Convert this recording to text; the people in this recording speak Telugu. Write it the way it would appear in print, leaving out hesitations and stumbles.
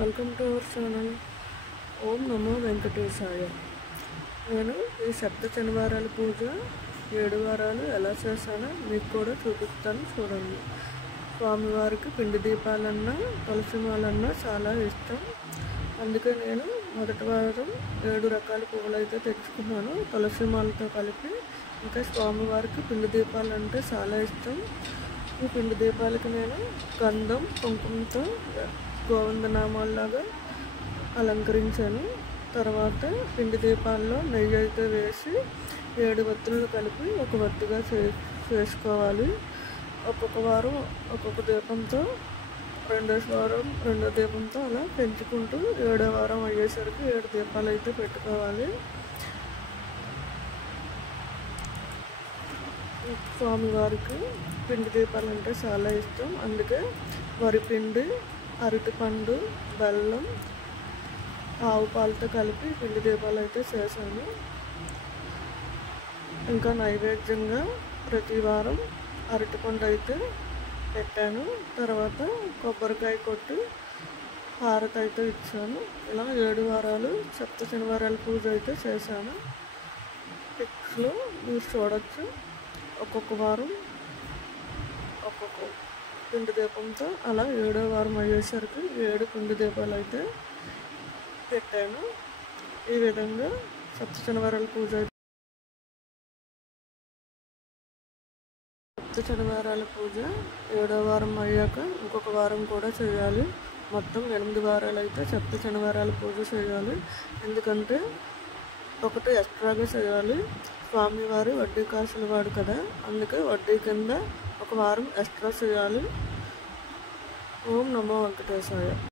Welcome to our channel. ఓం నమో వెంకటేశాయ. నేను ఈ సప్త శనివారాల పూజ 7 వారాలు ఎలా చేశానో మీకు కూడా చూపిస్తాను, చూడండి. స్వామివారికి పిండి దీపాలన్నా తులసి మాలన్నా చాలా ఇష్టం. అందుకే నేను మొదటి వారం 7 రకాల పువ్వులు అయితే తెచ్చుకున్నాను తులసి మాలతో కలిపి. ఇంకా స్వామివారికి పిండి దీపాలంటే చాలా ఇష్టం. ఈ పిండి దీపాలకి నేను గంధం కుంకుమతో గోవిందనామాల్లాగా అలంకరించాను. తర్వాత పిండి దీపాల్లో నెయ్యి అయితే వేసి 7 వత్తులను కలిపి ఒక వత్తుగా చేసుకోవాలి. ఒక్కొక్క వారం ఒక్కొక్క దీపంతో, రెండో వారం రెండో దీపంతో అలా పెంచుకుంటూ 7వ వారం అయ్యేసరికి 7 దీపాలు అయితే పెట్టుకోవాలి. స్వామివారికి పిండి దీపాలు అంటే చాలా ఇష్టం. అందుకే వరిపిండి, అరటిపండు, బెల్లం, ఆవు పాలతో కలిపి పిండి దీపాలు అయితే చేశాను. ఇంకా నైవేద్యంగా ప్రతి వారం అరటిపండు అయితే పెట్టాను. తర్వాత కొబ్బరికాయ కొట్టి హారతి అయితే ఇచ్చాను. ఇలా 7 వారాలు సప్త శనివారాల పూజ అయితే చేశాను. పిక్స్లో మీరు చూడొచ్చు. ఒక్కొక్క వారం ఒక్కొక్క పిండి దీపంతో అలా 7వ వారం అయ్యేసరికి 7 పిండి దీపాలు అయితే పెట్టాను. ఈ విధంగా సప్త శనివారాల పూజ సప్త శనివారాల పూజ 7వ వారం అయ్యాక ఇంకొక వారం కూడా చేయాలి. మొత్తం 8 వారాలు అయితే సప్త శనివారాల పూజ చేయాలి. ఎందుకంటే ఒకటి ఎక్స్ట్రాగా చేయాలి. స్వామివారి వడ్డీ కాసుల వాడు కదా, అందుకే వడ్డీ కింద ఒక వారం ఎక్స్ట్రా చేయాలి. ఓం నమో వెంకటేశాయ.